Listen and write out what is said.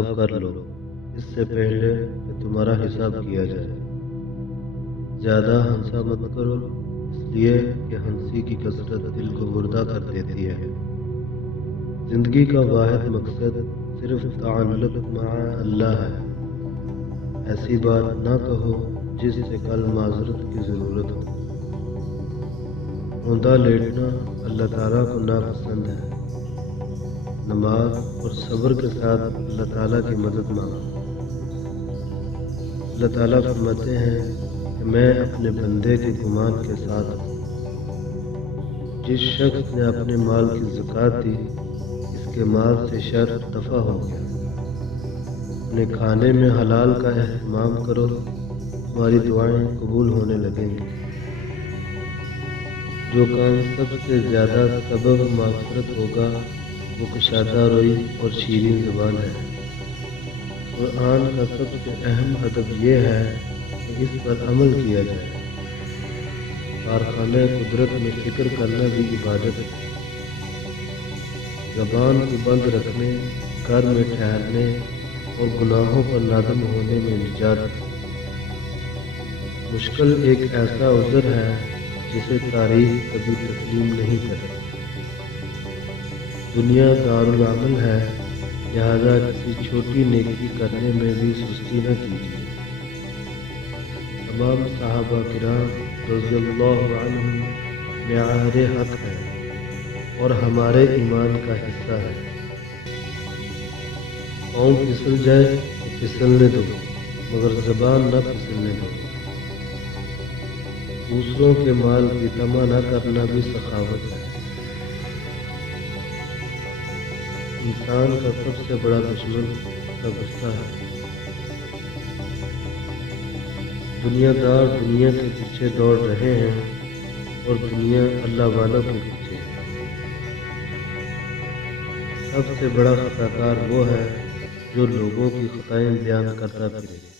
حساب کر لو اس سے پہلے کہ تمہارا حساب کیا جائے۔ زیادہ ہنسا مت کرو، اس لیے کہ ہنسی کی کثرت دل کو مردہ کر دیتی ہے۔ زندگی کا واحد مقصد صرف تعلق مع اللہ ہے۔ ایسی بات نہ کہو جس سے کل معذرت کی ضرورت ہو۔ اوندا لیٹنا اللہ تعالیٰ کو ناپسند ہے۔ نماز اور صبر کے ساتھ اللہ تعالیٰ کی مدد مانگو۔ اللہ تعالیٰ فرماتے ہیں کہ میں اپنے بندے کے گمان کے ساتھ ہوں۔ جس شخص نے اپنے مال کی زکوٰۃ دی، اس کے مال سے شر دفع ہو گیا۔ اپنے کھانے میں حلال کا اہتمام کرو، تمہاری دعائیں قبول ہونے لگیں گی۔ جو کام سب سے زیادہ سبب مغفرت ہوگا وہ کشادہ روئی اور شیریں زبان ہے۔ قرآن کا سب سے اہم ادب یہ ہے کہ اس پر عمل کیا جائے۔ کارخانہ قدرت میں فکر کرنا بھی عبادت ہے۔ زبان کو بند رکھنے، گھر میں ٹھہرنے اور گناہوں پر نادم ہونے میں نجات ہے۔ مشکل ایک ایسا عذر ہے جسے تاریخ کبھی تسلیم نہیں کرتی۔ دنیا دارالعمل ہے، لہذا کسی چھوٹی نیکی کرنے میں بھی سستی نہ کیجیے۔ تمام صحابہ کرام رضی اللہ عنہم معیار حق ہے اور ہمارے ایمان کا حصہ ہے۔ قوم پھسل جائے تو پھسلنے دو، مگر زبان نہ پھسلنے دو۔ دوسروں کے مال کی طمع نہ کرنا بھی سخاوت ہے۔ انسان کا سب سے بڑا دشمن اس کا غصہ ہے۔ دنیا دار دنیا کے پیچھے دوڑ رہے ہیں اور دنیا اللہ والوں کے پیچھے۔ سب سے بڑا خطا کار وہ ہے جو لوگوں کی خطائیں بیان کرتا پھرے۔